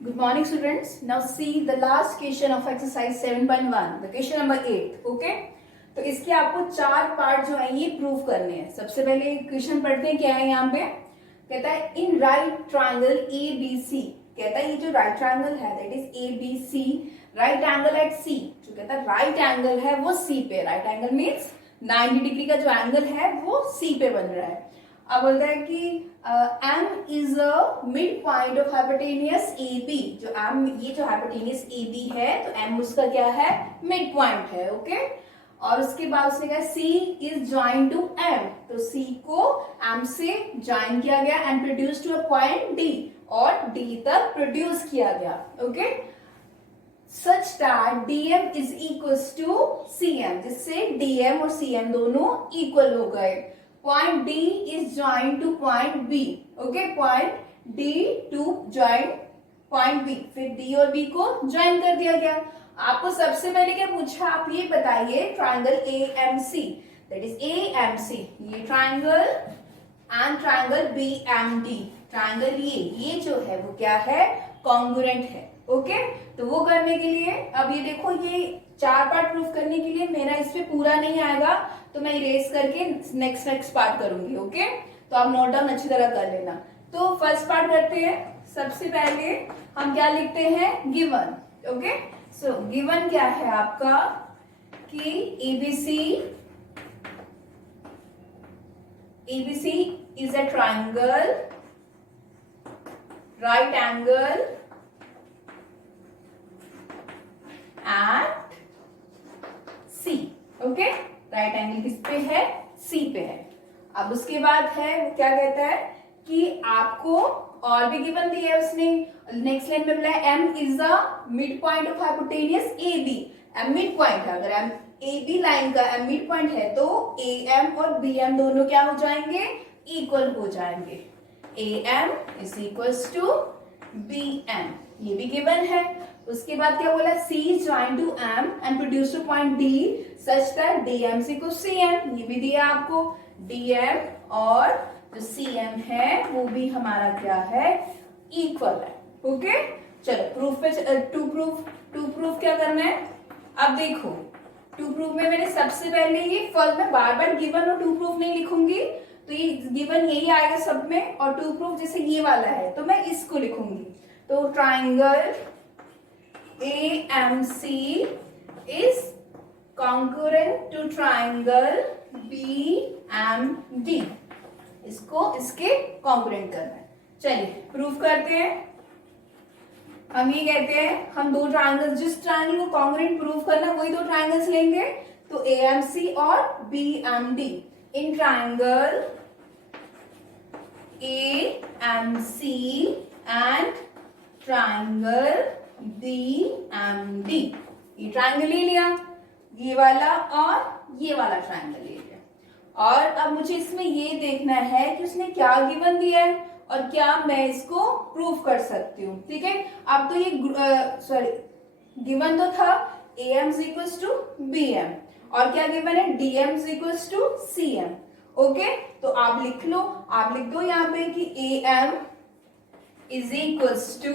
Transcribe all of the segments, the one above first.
Good morning, students. Now see the last question of exercise 7.1, the question number 8. Okay? तो इसके आपको 4 part जो है ये प्रूव करने हैं. सबसे पहले क्वेश्चन पढ़ते हैं. क्या है यहाँ पे? कहता है in right triangle A B C. कहता है ये जो राइट ट्राइंगल है that is A B C, right angle at C. जो कहता है राइट एंगल है वो सी पे. राइट एंगल मीन्स 90 डिग्री का जो एंगल है वो सी पे बन रहा है. अब बोलता है कि M is a mid point of hypotenuse AB. जो M, ये जो हाइपोटेनियस AB है तो M उसका क्या है? मिड पॉइंट है. ओके और उसके बाद उसने कहा C is join to M. तो C को M से ज्वाइन किया गया and produce to a point D और D तक प्रोड्यूस किया गया. Okay such that DM is equals to CM, जिससे DM और CM दोनों इक्वल हो गए. Point D is joined to point B. Okay, point D to join point B. फिर D और B को ज्वाइन कर दिया गया. आपको सबसे पहले क्या पूछा? आप ये बताइए triangle AMC, that is AMC. ये triangle and triangle BMD. Triangle ये जो है वो क्या है? कॉन्ग्रुएंट है. ओके तो वो करने के लिए अब ये देखो, ये 4 पार्ट प्रूफ करने के लिए मेरा इस पे पूरा नहीं आएगा तो मैं इरेज करके नेक्स्ट पार्ट करूंगी. ओके तो आप नोट डाउन अच्छी तरह कर लेना. तो फर्स्ट पार्ट करते हैं. सबसे पहले हम क्या लिखते हैं? गिवन. ओके सो गिवन क्या है आपका कि ABC is a triangle, right angle at C. Okay right angle किस पे है? सी पे है. अब उसके बाद है वो क्या कहता है कि आपको और भी गिवन दिया है उसने. नेक्स्ट लाइन में बोला है M is the mid point of hypotenuse AB. M mid point है. अगर M AB लाइन का M मिड पॉइंट है तो AM और BM दोनों क्या हो जाएंगे? इक्वल हो जाएंगे. AM is equals to BM. ये भी गिवन है. उसके बाद क्या बोला? C join to M and produce to point D such that DMC को CM. ये भी दिया आपको. DM और जो CM है वो भी हमारा क्या है? इक्वल है. ओके चलो प्रूफ पे टू प्रूफ क्या करना है? अब देखो टू प्रूफ में मैंने सबसे पहले ये फर्स्ट में बार बार गिवन और टू प्रूफ नहीं लिखूंगी तो ये गिवन यही आएगा सब में. और टू प्रूफ जैसे ये वाला है तो मैं इसको लिखूंगी. तो triangle AMC is congruent to triangle BMD. इसको इसके कॉन्ग्रुएंट करना है. चलिए प्रूफ करते हैं. हम ये कहते हैं हम दो ट्राइंगल्स, जिस ट्राइंगल को कॉन्ग्रुएंट प्रूफ करना वही दो ट्राइंगल्स लेंगे. तो AMC और BMD. In triangle AMC and triangle BMD. ये ट्राइंगल ले लिया, ये वाला और ये वाला ट्राइंगल ले लिया. और अब मुझे इसमें ये देखना है कि उसने क्या गिवन दिया है और क्या मैं इसको प्रूफ कर सकती हूँ. ठीक है अब तो ये गिवन तो था AM is equals to BM और क्या गिवन है? DM is equals to CM. Okay तो आप लिख दो यहाँ पे कि AM is equals to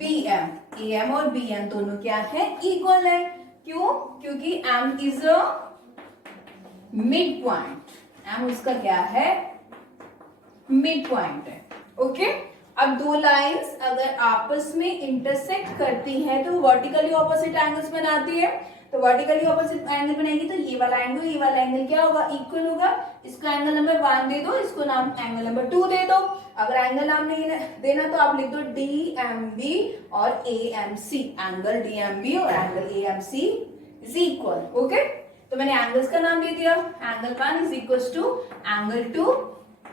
BM. AM और BM दोनों क्या है? इक्वल है. क्यों? क्योंकि M is a mid point. M उसका क्या है? मिड पॉइंट है. ओके अब दो लाइंस अगर आपस में इंटरसेक्ट करती हैं तो वर्टिकली ऑपोजिट एंगल्स बनाती है. तो वर्टिकली ऑपोजिट एंगल बनाएंगे तो ये वाला एंगल क्या होगा? इक्वल होगा. इसको एंगल नंबर 1 दे दो, इसको नाम एंगल नंबर 2 दे दो. अगर एंगल नाम नहीं देना तो आप लिख दो DMB और AMC. एंगल DMB और angle AMC is equal. Okay तो मैंने एंगल्स का नाम दे दिया. Angle 1 is equal to angle 2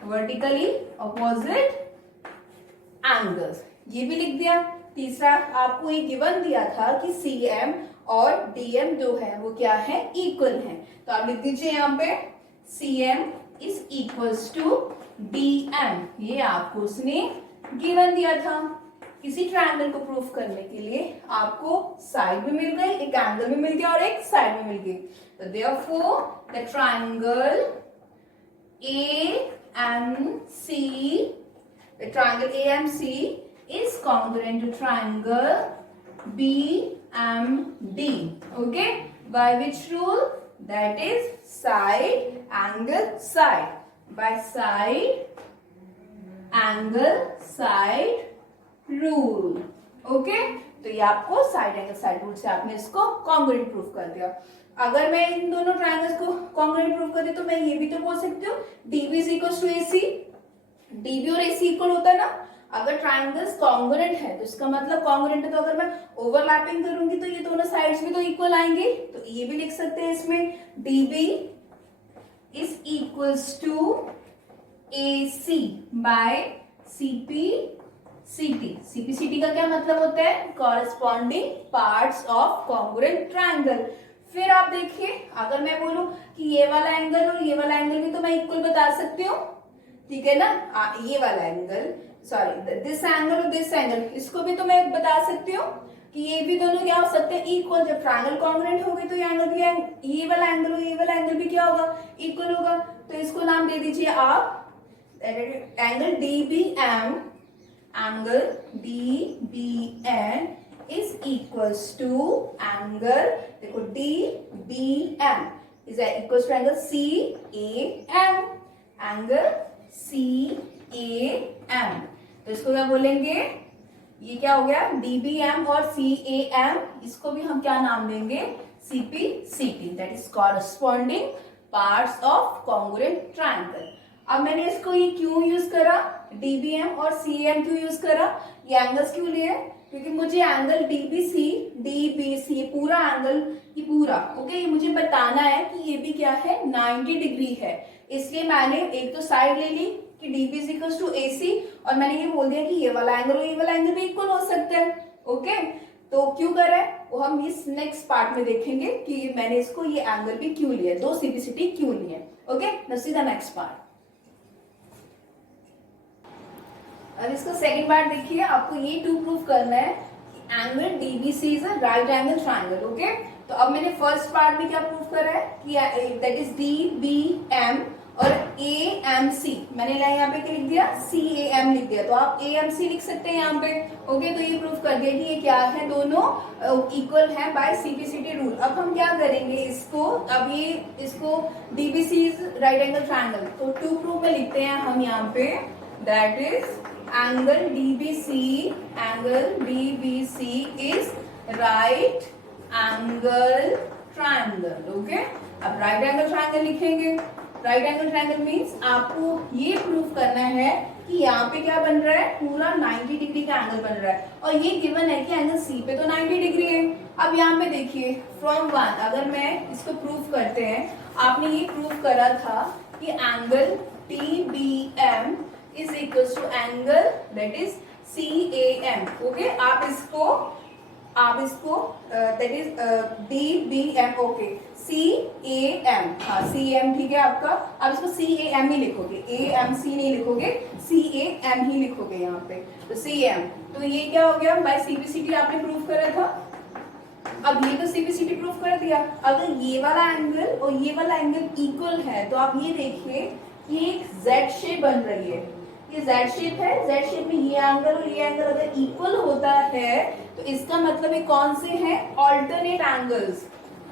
vertically opposite angles. ये भी लिख दिया. तीसरा आपको ये गिवन दिया था कि CM और DM जो है वो क्या है? इक्वल है. तो आप लिख दीजिए यहाँ पे CM is equals to DM. ये आपको उसने गिवन दिया था. किसी ट्रायंगल को प्रूफ करने के लिए आपको साइड भी मिल गई, एक एंगल भी मिल गया और एक साइड भी मिल गई. तो therefore the triangle AMC, the triangle AMC is congruent to triangle BMD. Okay, by which rule? That is side angle side. By side angle side rule. Okay, तो ये आपको साइड एंगल साइड रूल से आपने इसको congruent proof कर दिया। अगर मैं इन दोनों ट्रायंगल्स को कॉन्ग्रुएंट प्रूफ कर दी तो मैं ये भी तो बोल सकती हूँ DB is equals to AC, DB और AC इक्वल होता है ना। अगर ट्रायंगल्स कॉन्ग्रुएंट है तो इसका मतलब कॉन्ग्रुएंट है, तो अगर मैं ओवरलैपिंग करूंगी तो ये दोनों साइड्स भी तो इक्वल आएंगे। तो ये भी लिख सकते हैं इसमें DB is equals to AC by CPCT। CPCT का क्या मतलब होता है? Corresponding parts of congruent triangle. फिर आप देखिए, अगर मैं बोलूं कि ये वाला एंगल और ये वाला एंगल भी तो मैं इक्वल बता सकती हूँ, ठीक है ना। ये वाला एंगल, सॉरी दिस एंगल और दिस एंगल, इसको भी तो मैं बता सकती हूँ कि ये भी दोनों क्या हो सकते हैं? इक्वल। जब ट्रायंगल कॉन्ग्रुएंट हो गए तो ये एंगल भी, ये वाला एंगल और ये वाला एंगल भी क्या होगा? इक्वल होगा। तो इसको नाम दे दीजिए आप angle DBM। Angle DBN is equals to angle, देखो DBM is equals to angle CAM। Angle CAM, तो इसको क्या बोलेंगे? ये क्या हो गया? DBM और CAM, इसको भी हम क्या नाम देंगे? CPCT, that is corresponding parts of congruent triangle. अब मैंने इसको ये क्यों यूज करा? DBM और CAM क्यों यूज करा? ये एंगल्स क्यों लिए? क्योंकि मुझे एंगल DBC पूरा एंगल, ये पूरा ओके, ये मुझे बताना है कि ये भी क्या है? 90 डिग्री है। इसलिए मैंने एक तो साइड ले ली कि DB is equals to AC, और मैंने ये बोल दिया कि ये वाला एंगल और ये वाला एंगल भी इक्वल हो सकता है। ओके, तो क्यों कर रहा है वो हम इस नेक्स्ट पार्ट में देखेंगे कि मैंने इसको ये एंगल भी क्यों लिया, दो CPCT क्यों लिए। Okay, let's see the next part. अब इसका सेकंड पार्ट देखिए, आपको ये टू प्रूव करना है कि angle DBC is a right angle triangle. Okay, तो अब मैंने फर्स्ट पार्ट में क्या प्रूव करा है कि दैट इज DBM और AMC, मैंने यहाँ पे क्या लिख दिया? CAM लिख दिया, तो आप AMC लिख सकते हैं यहाँ पे। ओके, तो ये प्रूफ कर दिया कि ये क्या है? दोनों इक्वल है बाय CPCT रूल। अब हम क्या करेंगे इसको? अब ये इसको DBC is right angle triangle, तो टू प्रूफ में लिखते हैं हम यहाँ पे, that is angle DBC is right angle triangle. Okay, अब राइट एंगल ट्रायंगल लिखेंगे। राइट एंगल ट्रायंगल मीन्स आपको ये प्रूफ करना है कि यहाँ पे क्या बन रहा है? पूरा 90 डिग्री का एंगल बन रहा है, और ये गिवन है कि एंगल C पे तो 90 डिग्री है। अब यहाँ पे देखिए फ्रॉम 1, अगर मैं इसको प्रूफ करते हैं, आपने ये प्रूफ करा था कि angle DBM is equals to angle that is CAM। Okay, आप इसको that is DBM, okay CAM, हाँ CAM ठीक है आपका। अब इसको CAM ही लिखोगे, AMC नहीं लिखोगे, CAM ही लिखोगे यहाँ पे, तो CAM। तो ये क्या हो गया? बाय CPCT आपने प्रूफ करा था। अब ये तो CPCT प्रूफ कर दिया। अगर ये वाला एंगल और ये वाला एंगल इक्वल है तो आप ये देखिए कि एक Z शेप बन रही है। ये Z शेप है, Z शेप में ये एंगल और ये एंगल अगर इक्वल होता है तो इसका मतलब ये कौन से हैं? Alternate angles.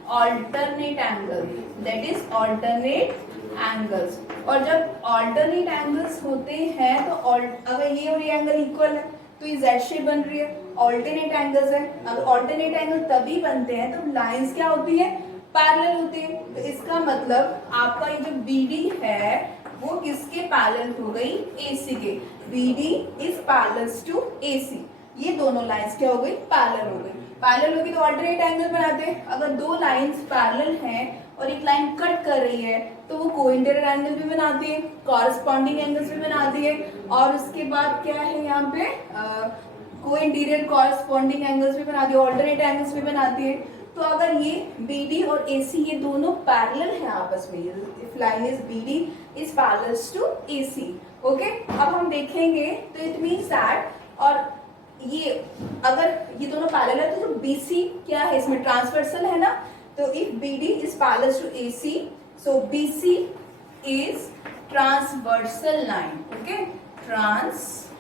Alternate angle, that is alternate angles. और जब ऑल्टरनेट एंगल्स होते हैं तो अगर ये और ये एंगल इक्वल है तो ये Z शेप बन रही है, ऑल्टरनेट एंगल्स है। अगर ऑल्टरनेट एंगल तभी बनते हैं तो लाइंस क्या होती है? पैरेलल होती है। तो इसका मतलब आपका ये जो BD है वो किसके पैरेलल हो गई? AC के। BD is parallel to AC, ये दोनों लाइंस क्या हो गई? पैरेलल हो गई। पैरेलल होगी तो ऑल्टरनेट एंगल बनाते हैं। अगर दो लाइंस पैरेलल हैं और एक लाइन कट कर रही है तो वो कोइंटेरियर एंगल भी बनाती है, कॉरेस्पॉन्डिंग एंगल्स भी बनाती है, और उसके बाद क्या है यहाँ पे कोइंटीरियर कॉरेस्पॉन्डिंग एंगल्स भी बनाती है, ऑल्टरनेट एंगल्स भी बनाती है। तो अगर ये BD और AC ये दोनों पैरेलल हैं आपस में, if line is BD is parallel to AC। Okay, अब हम देखेंगे तो इट मीन्स दैट, और ये अगर ये दोनों पैरेलल है तो जो BC क्या है? इसमें ट्रांसवर्सल है ना, तो if BD is parallel to AC, so BC is transversal line. Okay, transversal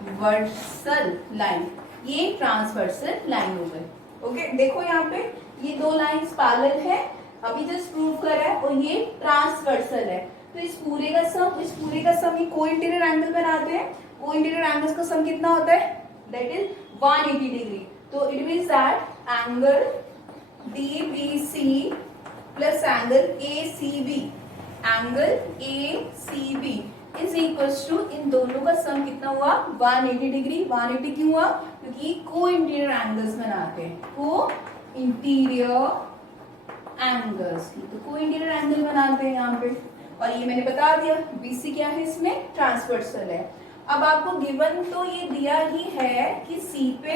transversal line, ये ट्रांसवर्सल लाइन हो गई। ओके, देखो यहाँ पे ये दो लाइंस पैरेलल है, अभी जस्ट प्रूव करा है, और ये ट्रांसवर्सल है। तो इस पूरे का सम ये को इंटीरियर एंगल बनाते हैं। को इंटीरियर एंगल्स का सम कितना होता है? That is 180 degree. तो it means that angle DBC plus angle ACB, angle ACB is equals to, इन दोनों का सम कितना हुआ? 180 डिग्री। 180 क्यों हुआ? क्योंकि को इंटीरियर एंगल्स बनाते हैं, को इंटीरियर एंगल्स, तो को इंटीरियर एंगल बनाते हैं यहाँ पे। और ये मैंने बता दिया BC क्या है, इसमें ट्रांसवर्सल है। अब आपको गिवन तो ये दिया ही है कि C पे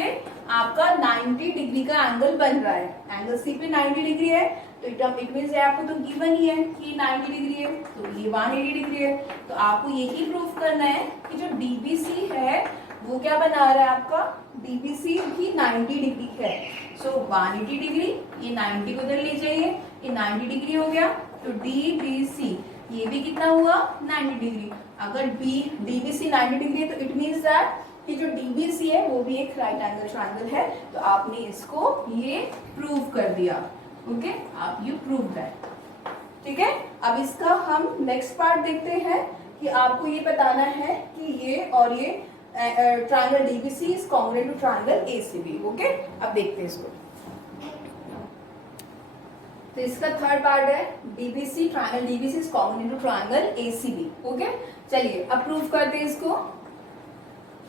आपका 90 डिग्री का एंगल बन रहा है, एंगल C पे 90 डिग्री है, तो इट मींस आपको तो गिवन ही है कि 90 डिग्री है, तो ये 180 डिग्री है। तो आपको यही प्रूव करना है कि जो DBC है वो क्या बना रहा है आपका? DBC भी 90 डिग्री है। सो 180 डिग्री, ये 90 को उधर ले जाइए, ये 90 डिग्री हो गया। तो DBC ये भी कितना हुआ? 90 डिग्री। अगर DBC 90 डिग्री है तो इट मींस दैट कि जो DBC है वो भी एक राइट एंगल ट्रायंगल है। तो आपने इसको ये प्रूव कर दिया। ओके, आप यू प्रूव दैट। ठीक है, अब इसका हम नेक्स्ट पार्ट देखते हैं कि आपको ये बताना है कि ये और ये triangle DBC is congruent to triangle ACB। Okay, अब देखते हैं इसको। तो इसका थर्ड पार्ट है DBC, triangle DBC is congruent to triangle ACB। Okay, चलिए अब प्रूव करते हैं इसको।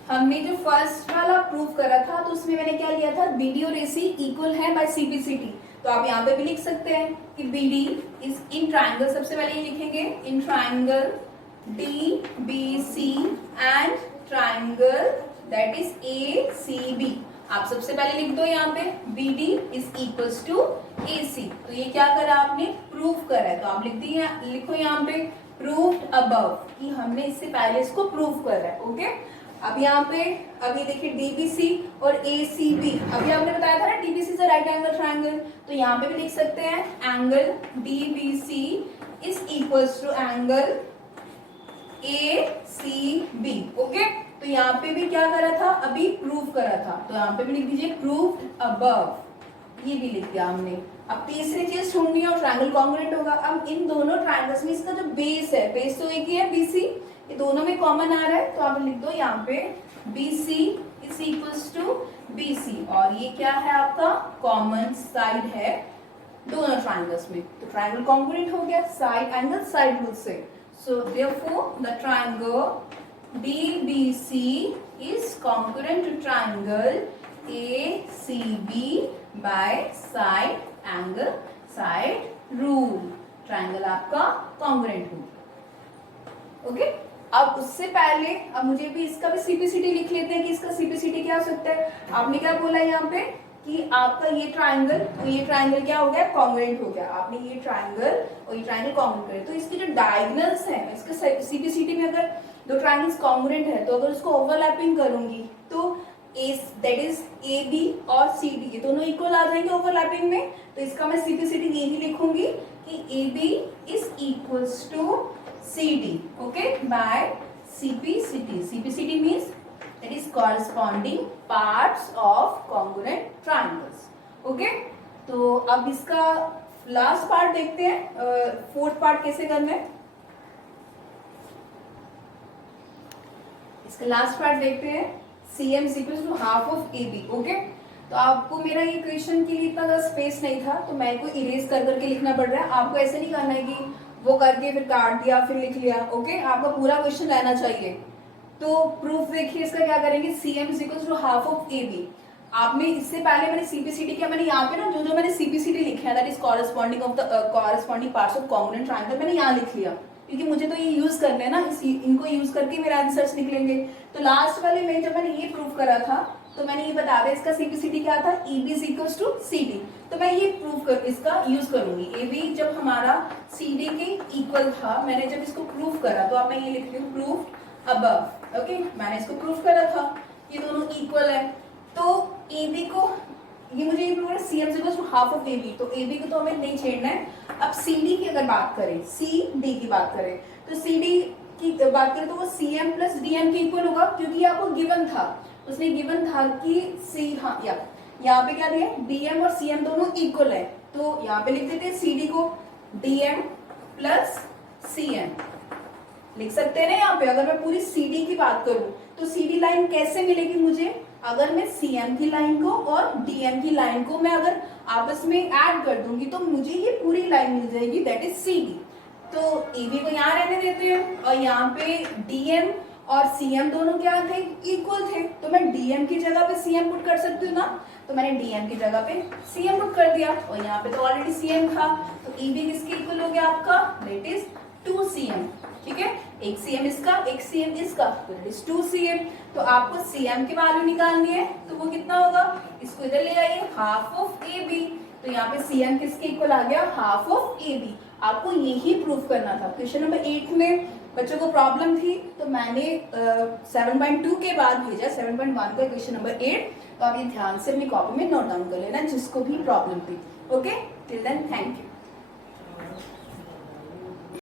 हमने जो फर्स्ट वाला प्रूव करा था तो उसमें मैंने क्या लिया था? BD और AC इक्वल है बाय CPCT। तो आप यहाँ पे भी लिख सकते हैं कि BD इज इन ट्रायंगल, सबसे पहले ये लिखेंगे in triangle DBC and triangle that is ACB। आप सबसे पहले लिख दो यहाँ पे BD is equals to AC। तो ये क्या करा आपने? प्रूव करा है। तो आप लिखो यहाँ पे प्रूव्ड अबव, कि हमने इससे पहले इसको प्रूव करा है। ओके, अब यहाँ पे अभी देखिए DBC और ACB, अभी आपने बताया था ना DBC is a right angle triangle, तो यहाँ पे भी लिख सकते हैं angle DBC is equals to angle ACB। Okay, तो यहाँ पे भी क्या करा था? अभी प्रूव करा था, तो यहाँ पे भी लिख दीजिए प्रूव्ड अबव, ये भी लिख दिया हमने। अब तीसरी चीज ढूंढनी है और ट्रायंगल कॉन्ग्रुएंट होगा। अब इन दोनों ट्रायंगल्स में इसका जो बेस है, बेस तो एक ही है BC, ये दोनों में कॉमन आ रहा है, तो आप लिख दो यहाँ पे BC is equals to BC, और ये क्या है आपका? कॉमन साइड है दोनों ट्रायंगल्स में, तो ट्रायंगल कॉन्ग्रुएंट हो गया साइड एंगल साइड रूल से। So therefore the triangle DBC is congruent to triangle ACB by side angle side rule। Triangle आपका कॉन्ग्रुएंट हो। ओके, अब उससे पहले अब मुझे भी इसका भी CPCT लिख लेते हैं कि इसका CPCT क्या हो सकता है। आपने क्या बोला यहाँ पे कि आपका ये ट्रायंगल, तो ये ट्रायंगल क्या हो गया? कॉन्ग्रुएंट हो गया। आपने ये ट्रायंगल और ये ट्रायंगल कॉन्ग्रुएंट करे, तो इसके जो डायगोनल्स हैं, इसका CPCT में अगर दो ट्रायंगल्स कॉन्ग्रुएंट है, तो अगर उसको ओवरलैपिंग करूंगी तो दैट इज AB और CD, ये दोनों इक्वल आ जाएंगे ओवरलैपिंग में। तो इसका मैं CPCT यही लिखूंगी कि AB is equals to CD, okay, by CPCT। CPCT means that is corresponding parts of congruent triangles. Okay, तो अब इसका लास्ट पार्ट देखते हैं, फोर्थ पार्ट कैसे करना है। इसका लास्ट पार्ट देखते हैं, CM is equals to half of AB। Okay, तो आपको मेरा ये क्वेश्चन के लिए इतना ज्यादा स्पेस नहीं था, तो मैं को इरेज कर करके लिखना पड़ रहा है। आपको ऐसे नहीं करना है कि वो करके फिर काट दिया फिर लिख लिया। ओके, आपका पूरा क्वेश्चन रहना चाहिए। तो प्रूफ देखिए इसका क्या करेंगे, CM is equals to half of AB। आपने इससे पहले मैंने CPCT किया, मैंने यहाँ पे ना जो मैंने CPCT लिखा है that is corresponding of the corresponding parts of congruent triangle, मैंने यहाँ लिख लिया क्योंकि मुझे तो ये यूज करने हैं ना, इनको यूज करके मेरे आंसर्स निकलेंगे। तो लास्ट वाले में जब मैंने ये प्रूव करा था तो मैंने ये बता दिया इसका CPCT क्या था, EB is equals to CD। तो मैं ये प्रूव कर इसका यूज करूंगी। AB जब हमारा CD के इक्वल था, मैंने जब इसको प्रूव करा तो अब मैं ये लिख रही हूँ प्रूव्ड अबव। ओके, मैंने इसको प्रूव करा था, ये दोनों इक्वल है। तो AB को ये मुझे ये प्रूव है CM is equals to half of AB, तो AB को तो हमें नहीं छेड़ना है। अब CD की अगर बात करें, CD की बात करें तो CD की बात करें तो वो CM प्लस DM के इक्वल होगा, क्योंकि आपको गिवन था, उसने गिवन था कि हाँ यहाँ पे क्या दिया, DM और CM दोनों इक्वल है, तो यहाँ पे लिख देते हैं CD को DM प्लस CM लिख सकते हैं ना। यहाँ पे अगर मैं पूरी CD की बात करूं तो CD लाइन कैसे मिलेगी मुझे, अगर मैं CM की लाइन को और DM की लाइन को मैं अगर आपस में ऐड कर दूंगी तो मुझे ये पूरी लाइन मिल जाएगी, दैट इज CD। तो AB को यहाँ रहने देते हैं, और यहाँ पे DM और CM दोनों क्या थे, इक्वल थे, तो मैं DM की जगह पे CM पुट कर सकती हूँ ना, तो मैंने DM की जगह पे CM पुट कर दिया, और यहाँ पे तो ऑलरेडी CM था, तो EB किसके इक्वल हो गया आपका, दैट इज 2CM। ठीक है, एक CM इसका, एक CM इसका, तो दैट इज 2CM। तो आपको CM की वैल्यू निकालनी है, तो वो कितना होगा, इसको इधर ले आइए, हाफ ऑफ AB, तो यहाँ पे CM किसके इक्वल आ गया, हाफ ऑफ AB। आपको यही प्रूव करना था। क्वेश्चन नंबर 8 में बच्चों को प्रॉब्लम थी, तो मैंने 7.2 के बाद भेजा 7.1 का क्वेश्चन नंबर 8, तो आप ये ध्यान से अपनी कॉपी में नोट डाउन कर लेना जिसको भी प्रॉब्लम थी। Okay, till then thank you.